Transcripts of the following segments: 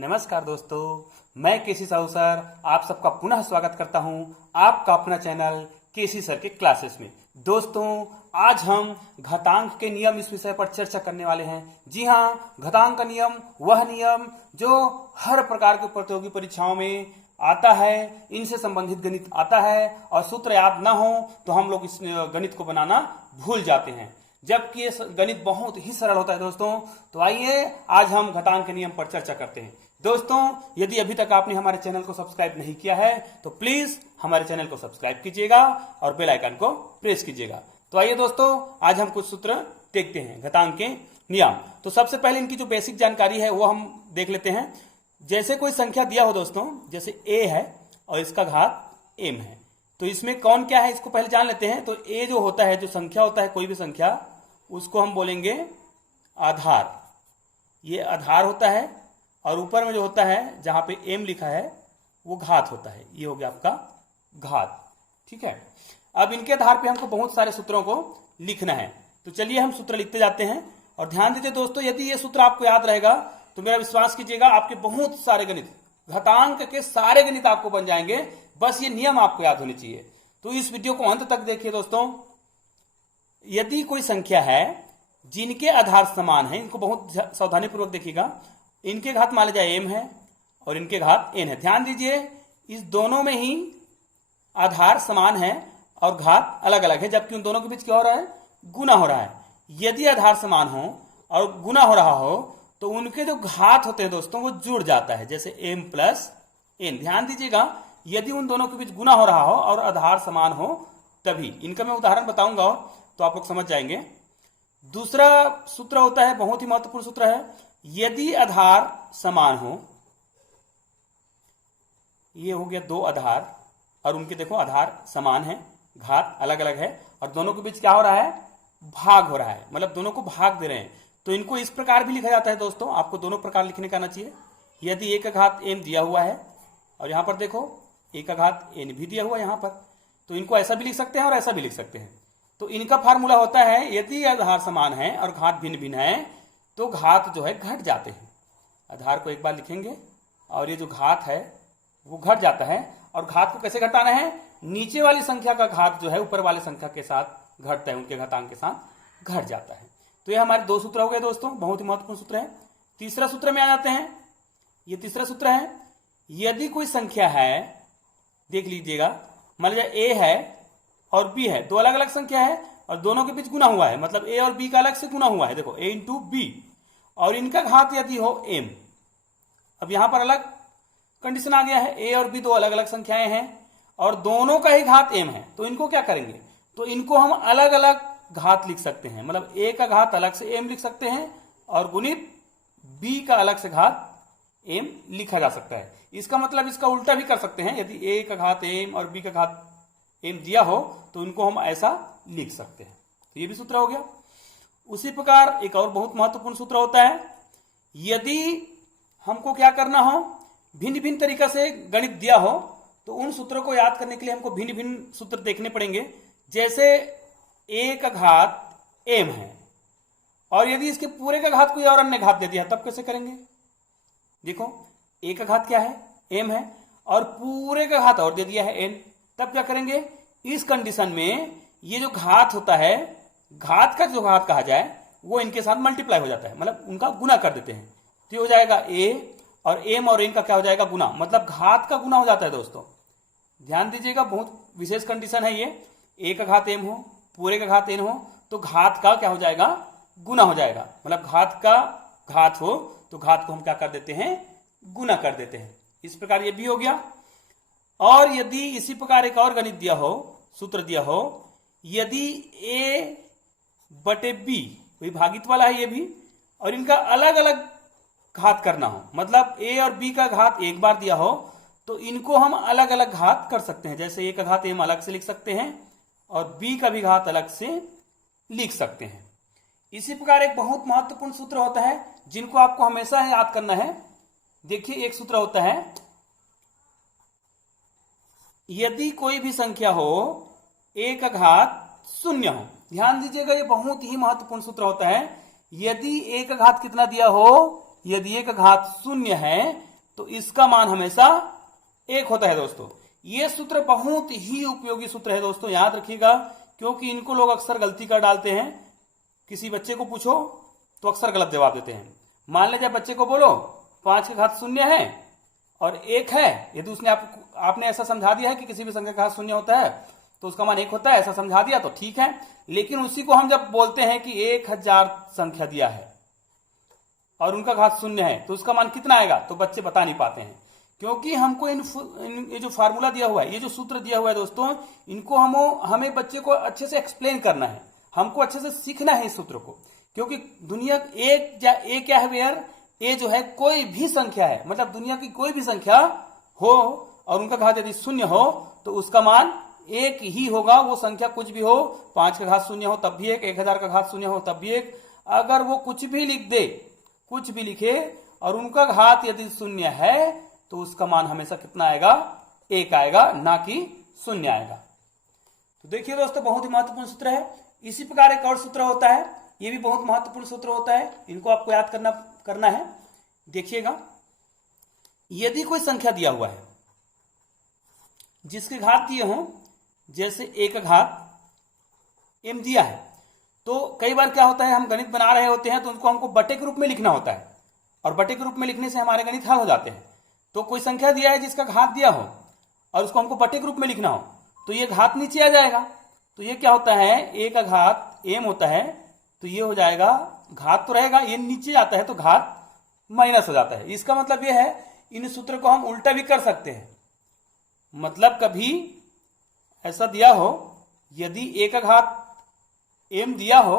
नमस्कार दोस्तों, मैं केसी साहू सर आप सबका पुनः स्वागत करता हूं आपका अपना चैनल केसी सर के क्लासेस में। दोस्तों, आज हम घातांक के नियम इस विषय पर चर्चा करने वाले हैं। जी हां, घातांक का नियम वह नियम जो हर प्रकार की प्रतियोगी परीक्षाओं में आता है, इनसे संबंधित गणित आता है और सूत्र याद ना हो तो हम लोग इस गणित को बनाना भूल जाते हैं, जबकि ये गणित बहुत ही सरल होता है। दोस्तों, तो आइए आज हम घातांक के नियम पर चर्चा करते हैं। दोस्तों, यदि अभी तक आपने हमारे चैनल को सब्सक्राइब नहीं किया है तो प्लीज हमारे चैनल को सब्सक्राइब कीजिएगा और बेल आइकन को प्रेस कीजिएगा। तो आइए दोस्तों, आज हम कुछ सूत्र देखते हैं घातांक के नियम। तो सबसे पहले इनकी जो बेसिक जानकारी है वो हम देख लेते हैं। जैसे कोई संख्या दिया हो दोस्तों, जैसे a है और इसका घात m है, तो इसमें कौन क्या है इसको पहले जान लेते हैं। तो a जो होता है, जो संख्या होता है, कोई भी संख्या, उसको हम बोलेंगे आधार। ये आधार होता है और ऊपर में जो होता है जहां पे m लिखा है वो घात होता है। ये हो गया आपका घात। ठीक है, अब इनके आधार पे हमको बहुत सारे सूत्रों को लिखना है। तो चलिए हम सूत्र लिखते जाते हैं और ध्यान दीजिए दोस्तों, यदि ये सूत्र आपको याद रहेगा तो मेरा विश्वास कीजिएगा आपके बहुत सारे गणित, घातांक के सारे गणित आपको बन जाएंगे। बस ये नियम आपको याद होने चाहिए। तो इस वीडियो को अंत तक देखिए दोस्तों। यदि कोई संख्या है जिनके आधार समान है, इनको बहुत सावधानी पूर्वक देखिएगा। इनके घात मान लीजिए m है और इनके घात n है। ध्यान दीजिए, इस दोनों में ही आधार समान है और घात अलग अलग है, जबकि उन दोनों के बीच क्या हो रहा है? गुना हो रहा है। यदि आधार समान हो और गुना हो रहा हो तो उनके जो घात होते हैं दोस्तों वो जुड़ जाता है, जैसे m प्लस n। ध्यान दीजिएगा, यदि उन दोनों के बीच गुना हो रहा हो और आधार समान हो तभी। इनका मैं उदाहरण बताऊंगा और तो आप लोग समझ जाएंगे। दूसरा सूत्र होता है, बहुत ही महत्वपूर्ण सूत्र है, यदि आधार समान हो। ये हो गया दो आधार और उनके देखो आधार समान है, घात अलग अलग है और दोनों के बीच क्या हो रहा है? भाग हो रहा है, मतलब दोनों को भाग दे रहे हैं। तो इनको इस प्रकार भी लिखा जाता है दोस्तों, आपको दोनों प्रकार लिखने का आना चाहिए। यदि एक का घात m दिया हुआ है और यहां पर देखो एक का घात n भी दिया हुआ है यहां पर, तो इनको ऐसा भी लिख सकते हैं और ऐसा भी लिख सकते हैं। तो इनका फार्मूला होता है, यदि आधार समान है और घात भिन्न भिन्न है तो घात जो है घट जाते हैं। आधार को एक बार लिखेंगे और ये जो घात है वो घट जाता है। और घात को कैसे घटाना है? नीचे वाली संख्या का घात जो है ऊपर वाले संख्या के साथ घटता है, उनके घातांक के साथ घट जाता है। तो ये हमारे दो सूत्र हो गए दोस्तों, बहुत ही महत्वपूर्ण सूत्र है। तीसरा सूत्र में आ जाते हैं। ये तीसरा सूत्र है, यदि कोई संख्या है, देख लीजिएगा, मान लीजिए a है और b है, दो अलग अलग संख्या है और दोनों के बीच गुना हुआ है, मतलब a और b का अलग से गुना हुआ है, देखो a इंटू b, और इनका घात यदि हो m। अब यहां पर अलग कंडीशन आ गया है, a और b दो अलग अलग संख्याएं हैं और दोनों का ही घात m है। तो इनको क्या करेंगे? तो इनको हम अलग अलग घात लिख सकते हैं, मतलब a का घात अलग से m लिख सकते हैं और गुणित b का अलग से घात m लिखा जा सकता है। इसका मतलब इसका उल्टा भी कर सकते हैं, यदि a का घात m और b का घात m दिया हो तो इनको हम ऐसा लिख सकते हैं। तो ये भी सूत्र हो गया। उसी प्रकार एक और बहुत महत्वपूर्ण सूत्र होता है, यदि हमको क्या करना हो, भिन्न भिन्न तरीका से गणित दिया हो तो उन सूत्रों को याद करने के लिए हमको भिन्न भिन्न सूत्र देखने पड़ेंगे। जैसे a का घात m है और यदि इसके पूरे का घात कोई और अन्य घात दे दिया तब कैसे करेंगे? देखो a का घात क्या है? m है और पूरे का घात और दे दिया है n, तब क्या करेंगे? इस कंडीशन में ये जो घात होता है, घात का जो घात कहा जाए वो इनके साथ मल्टीप्लाई हो जाता है, मतलब उनका गुना कर देते हैं। तो ये हो जाएगा a और m और n का क्या हो जाएगा? गुना, मतलब घात का गुना हो जाता है दोस्तों। ध्यान दीजिएगा, बहुत विशेष कंडीशन है ये। a का घात m हो, पूरे का घात n हो तो घात का क्या हो जाएगा? गुना हो जाएगा, मतलब घात का घात हो तो घात को हम क्या कर देते हैं? गुना कर देते हैं। इस प्रकार ये भी हो गया। और यदि इसी प्रकार एक और गणित दिया हो, सूत्र दिया हो, यदि a बटे b, वही भागित वाला है ये भी, और इनका अलग अलग घात करना हो, मतलब a और b का घात एक बार दिया हो तो इनको हम अलग अलग घात कर सकते हैं। जैसे a का घात m अलग से लिख सकते हैं और b का भी घात अलग से लिख सकते हैं। इसी प्रकार एक बहुत महत्वपूर्ण सूत्र होता है जिनको आपको हमेशा याद करना है। देखिए, एक सूत्र होता है, यदि कोई भी संख्या हो a का घात शून्य हो। ध्यान दीजिएगा, ये बहुत ही महत्वपूर्ण सूत्र होता है। यदि a का घात कितना दिया हो, यदि a का घात शून्य है तो इसका मान हमेशा 1 होता है दोस्तों। ये सूत्र बहुत ही उपयोगी सूत्र है दोस्तों, याद रखिएगा, क्योंकि इनको लोग अक्सर गलती कर डालते हैं। किसी बच्चे को पूछो तो अक्सर गलत जवाब देते हैं। मान लीजिए बच्चे को बोलो 5 का घात 0 है और 1 है, यदि उसने आपने ऐसा समझा दिया है कि किसी भी संख्या का घात 0 होता है तो उसका मान 1 होता है, ऐसा समझा दिया तो ठीक है। लेकिन उसी को हम जब बोलते हैं कि 1000 संख्या दिया है और उनका घात 0 है तो उसका मान कितना आएगा, तो बच्चे बता नहीं पाते हैं, क्योंकि हमको ये जो फार्मूला दिया हुआ है, ये जो सूत्र दिया हुआ है दोस्तों, इनको हमें बच्चे को अच्छे से एक्सप्लेन करना है, हमको अच्छे से सीखना है इस सूत्र को। क्योंकि दुनिया ए क्या है वेयर, ए जो है कोई भी संख्या है, मतलब दुनिया की कोई भी संख्या हो और उनका घात यदि 0 हो तो उसका मान 1 ही होगा। वो संख्या कुछ भी हो, 5 का घात 0 हो तब भी 1, 1000 का घात 0 हो तब भी 1। अगर वो कुछ भी लिख दे, कुछ भी लिखे और उनका घात यदि 0 है तो उसका मान हमेशा कितना आएगा, 1 आएगा, ना कि 0 आएगा। तो देखिए दोस्तों, बहुत ही महत्वपूर्ण सूत्र है। इसी प्रकार एक और सूत्र होता है, ये भी बहुत महत्वपूर्ण सूत्र होता है, इनको आपको याद करना है। देखिएगा, यदि कोई संख्या दिया हुआ है जिसके घात दिए हों, जैसे 1 का घात m दिया है, तो कई बार क्या होता है, हम गणित बना रहे होते हैं तो उनको हमको बटे के रूप में लिखना होता है और बटे के रूप में लिखने से हमारे गणित हल हो जाते हैं। तो कोई संख्या दिया है जिसका घात दिया हो और उसको हमको बटे के रूप में लिखना हो तो ये घात नीचे आ जाएगा। तो ये क्या होता है, 1 का घात m होता है तो ये हो जाएगा, घात तो रहेगा, ये नीचे जाता है तो घात माइनस हो जाता है। इसका मतलब ये है, इन सूत्र को हम उल्टा भी कर सकते हैं। मतलब कभी ऐसा दिया हो, यदि 1 का घात m दिया हो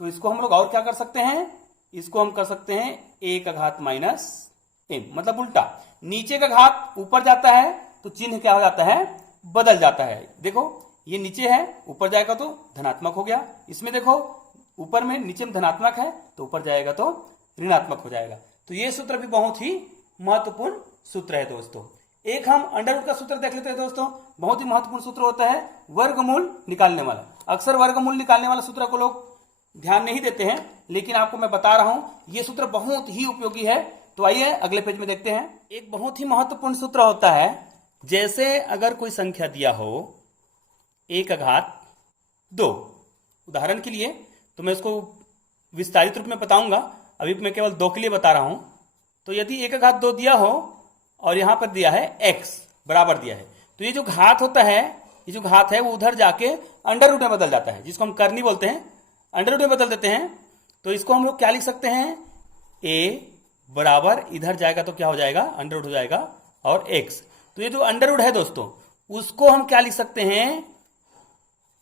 तो इसको हम लोग और क्या कर सकते हैं, इसको हम कर सकते हैं 1 का घात माइनस m, मतलब उल्टा। नीचे का घात ऊपर जाता है तो चिन्ह क्या हो जाता है, बदल जाता है। देखो ये नीचे है, ऊपर जाएगा तो धनात्मक हो गया। इसमें देखो ऊपर में, नीचे में धनात्मक है तो ऊपर जाएगा तो ऋणात्मक हो जाएगा। तो ये सूत्र भी बहुत ही महत्वपूर्ण सूत्र है दोस्तों। एक हम अंडर रूट का सूत्र देख लेते हैं दोस्तों, बहुत ही महत्वपूर्ण सूत्र होता है वर्गमूल निकालने वाला। अक्सर वर्गमूल निकालने वाला सूत्र को लोग ध्यान नहीं देते हैं, लेकिन आपको मैं बता रहा हूं यह सूत्र बहुत ही उपयोगी है। तो आइए अगले पेज में देखते हैं। एक बहुत ही महत्वपूर्ण सूत्र होता है, जैसे अगर कोई संख्या दिया हो 1 का घात 2, उदाहरण के लिए, तो मैं इसको विस्तारित रूप में बताऊंगा, अभी मैं केवल 2 के लिए बता रहा हूं। तो यदि 1 का घात 2 दिया हो और यहां पर दिया है x बराबर दिया है, तो ये जो घात होता है, ये जो घात है वो उधर जाके अंडर रूट में बदल जाता है, जिसको हम करनी बोलते हैं, अंडर रूट में बदल देते हैं। तो इसको हम लोग क्या लिख सकते हैं, a बराबर इधर जाएगा तो क्या हो जाएगा, अंडर रूट हो जाएगा और x। तो ये जो अंडर रूट है दोस्तों, उसको हम क्या लिख सकते हैं,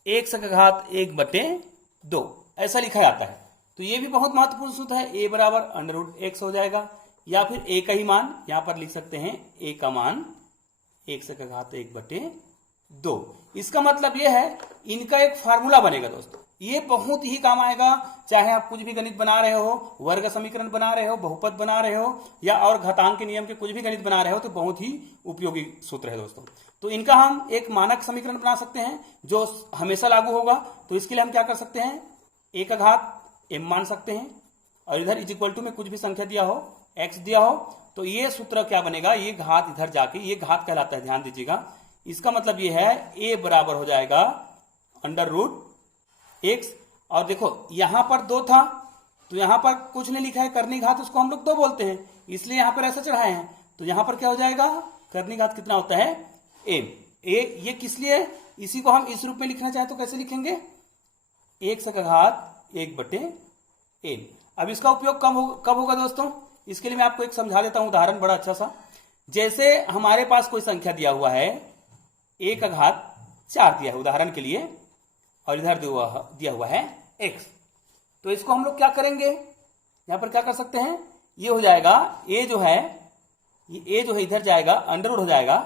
x का घात 1/2, ऐसा लिखा जाता है। तो ये भी बहुत महत्वपूर्ण सूत्र है, a बराबर अंडर रूट x हो जाएगा, या फिर a का ही मान यहां पर लिख सकते हैं, a का मान x का घात 1/2। इसका मतलब यह है, इनका एक फार्मूला बनेगा दोस्तों, ये बहुत ही काम आएगा। चाहे आप कुछ भी गणित बना रहे हो, वर्ग समीकरण बना रहे हो, बहुपद बना रहे हो, या और घातांक के नियम के कुछ भी गणित बना रहे हो, तो बहुत ही उपयोगी सूत्र है दोस्तों। तो इनका हम एक मानक समीकरण बना सकते हैं जो हमेशा लागू होगा। तो इसके लिए हम क्या कर सकते हैं, 1 का घात m मान सकते हैं और इधर इज इक्वल टू में कुछ भी संख्या दिया हो, x दिया हो, तो ये सूत्र क्या बनेगा, ये घात इधर जाके, ये घात कहलाता है, ध्यान दीजिएगा। इसका मतलब ये है, a बराबर हो जाएगा अंडर रूट x। और देखो यहां पर 2 था तो यहां पर कुछ नहीं लिखा है, करनी घात उसको हम लोग 2 बोलते हैं, इसलिए यहां पर ऐसा चढ़ाए हैं। तो यहां पर क्या हो जाएगा, करनी घात कितना होता है, m। ये किस लिए, इसी को हम इस रूप में लिखना चाहे तो कैसे लिखेंगे, 1 का घात 1/m। अब इसका उपयोग कब होगा दोस्तों, इसके लिए मैं आपको एक समझा देता हूं उदाहरण, बड़ा अच्छा सा। जैसे हमारे पास कोई संख्या दिया हुआ है, 1 का घात 4 दिया है उदाहरण के लिए, और इधर दिया हुआ है x। तो इसको हम लोग क्या करेंगे, यहां पर क्या कर सकते हैं, ये हो जाएगा a जो है, ये a जो है इधर जाएगा, अंडर रूट हो जाएगा,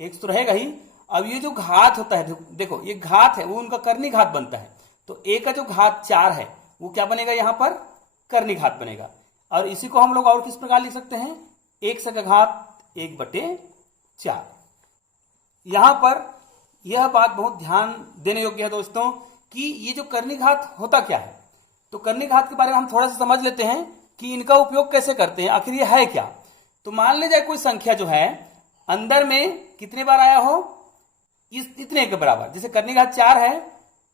x तो रहेगा ही। अब ये जो घात होता है, देखो ये घात है, वो उनका करनी घात बनता है। तो a का जो घात 4 है वो क्या बनेगा, यहां पर करनी घात बनेगा। और इसी को हम लोग और किस प्रकार लिख सकते हैं, 1 का घात 1/4। यहां पर यह बात बहुत ध्यान देने योग्य है दोस्तों कि ये जो करनी घात होता क्या है। तो करनी घात के बारे में हम थोड़ा सा समझ लेते हैं कि इनका उपयोग कैसे करते हैं, आखिर ये है क्या। तो मान लीजिए कोई संख्या जो है अंदर में कितने बार आया हो, इस इतने के बराबर, जैसे करने घात 4 है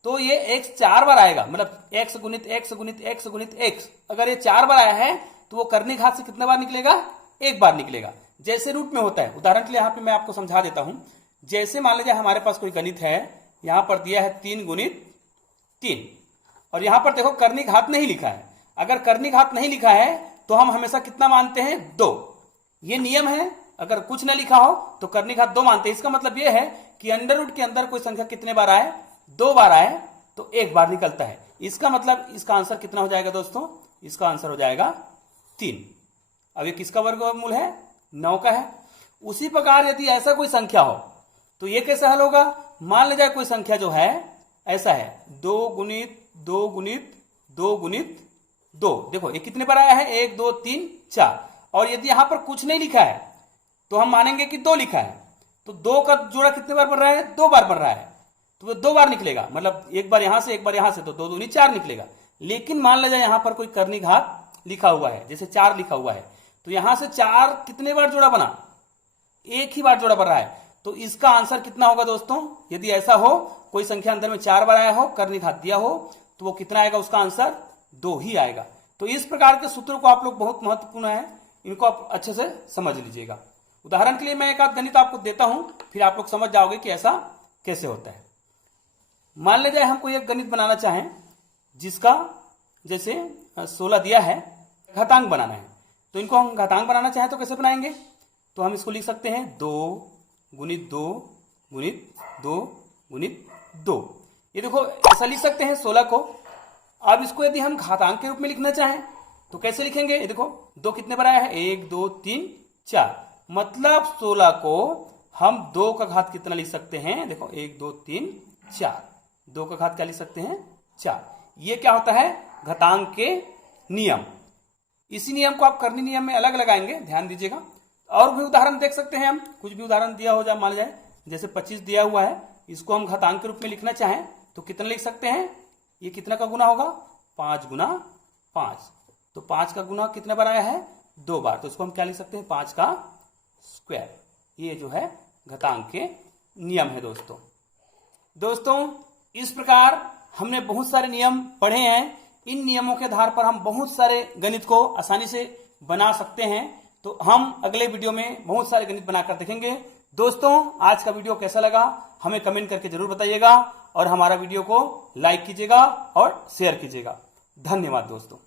तो ये x 4 बार आएगा, मतलब x गुणित x गुणित x गुणित x। अगर ये 4 बार आया है तो वो करने घात से कितने बार निकलेगा, एक बार निकलेगा। जैसे रूट में होता है, उदाहरण के लिए यहाँ पे मैं आपको समझा देता हूं। जैसे मान लीजिए हमारे पास कोई गणित है, यहां पर दिया है 3 गुणित 3, और यहां पर देखो करनी घात नहीं लिखा है। अगर करनी घात नहीं लिखा है तो हम हमेशा कितना मानते हैं, 2। ये नियम है, अगर कुछ न लिखा हो तो करनी घात 2 मानते हैं। इसका मतलब यह है कि अंडर रूट के अंदर कोई संख्या कितने बार आए, 2 बार आए तो एक बार निकलता है। इसका मतलब इसका आंसर कितना हो जाएगा दोस्तों, इसका आंसर हो जाएगा 3। अब ये किसका वर्गमूल है, 9 का है। उसी प्रकार यदि ऐसा कोई संख्या हो तो ये कैसे हल होगा, मान लीजिए कोई संख्या जो है ऐसा है 2 गुणित 2 गुणित 2 गुणित 2। देखो ये कितने बार आया है, 1 2 3 4। और यदि यहां पर कुछ नहीं लिखा है तो हम मानेंगे कि 2 लिखा है, तो 2 का जोड़ा कितने बार बन रहा है, 2 बार बन रहा है, तो वो 2 बार निकलेगा। मतलब एक बार यहां से एक बार यहां से, तो 2 दूनी 4 निकलेगा। लेकिन मान लीजिए यहां पर कोई करनी घात लिखा हुआ है, जैसे 4 लिखा हुआ है, तो यहां से 4 कितने बार जोड़ा बना, एक ही बार जोड़ा बन रहा है। तो इसका आंसर कितना होगा दोस्तों, यदि ऐसा हो कोई संख्या अंदर में 4 बार आया हो, करनी घात दिया हो, तो वो कितना आएगा, उसका आंसर 2 ही आएगा। तो इस प्रकार के सूत्रों को आप लोग बहुत महत्वपूर्ण है, इनको आप अच्छे से समझ लीजिएगा। उदाहरण के लिए मैं एक आध गणित आपको देता हूं, फिर आप लोग समझ जाओगे कि ऐसा कैसे होता है। मान लीजिए हम कोई एक गणित बनाना चाहें जिसका जैसे 16 दिया है, घातांक बनाना है, तो इनको हम घातांक बनाना चाहें तो कैसे बनाएंगे, तो हम इसको लिख सकते हैं 2 गुणित 2 गुणित 2 गुणित 2। ये देखो ऐसा लिख सकते हैं 16 को। अब इसको यदि हम घातांक के रूप में लिखना चाहें तो कैसे लिखेंगे, ये देखो 2 कितने बार आया है, 1 2 3 4, मतलब 16 को हम 2 का घात कितना लिख सकते हैं, देखो 1 2 3 4, 2 का घात क्या लिख सकते हैं, 4। ये क्या होता है, घातांक के नियम। इसी नियम को आप करनी नियम में अलग लगाएंगे, ध्यान दीजिएगा। और भी उदाहरण देख सकते हैं हम, कुछ भी उदाहरण दिया हो जाए, मान जाए जैसे 25 दिया हुआ है, इसको हम घातांक के रूप में लिखना चाहें तो कितना लिख सकते हैं, ये कितना का गुना होगा, 5 गुना 5। तो 5 का गुना कितने बार आया है, 2 बार, तो इसको हम क्या लिख सकते हैं, 5 का स्क्वायर। ये जो है घातांक के नियम है दोस्तों इस प्रकार हमने बहुत सारे नियम पढ़े हैं। इन नियमों के आधार पर हम बहुत सारे गणित को आसानी से बना सकते हैं। तो हम अगले वीडियो में बहुत सारे गणित बनाकर देखेंगे। दोस्तों आज का वीडियो कैसा लगा हमें कमेंट करके जरूर बताइएगा, और हमारा वीडियो को लाइक कीजिएगा और शेयर कीजिएगा। धन्यवाद दोस्तों।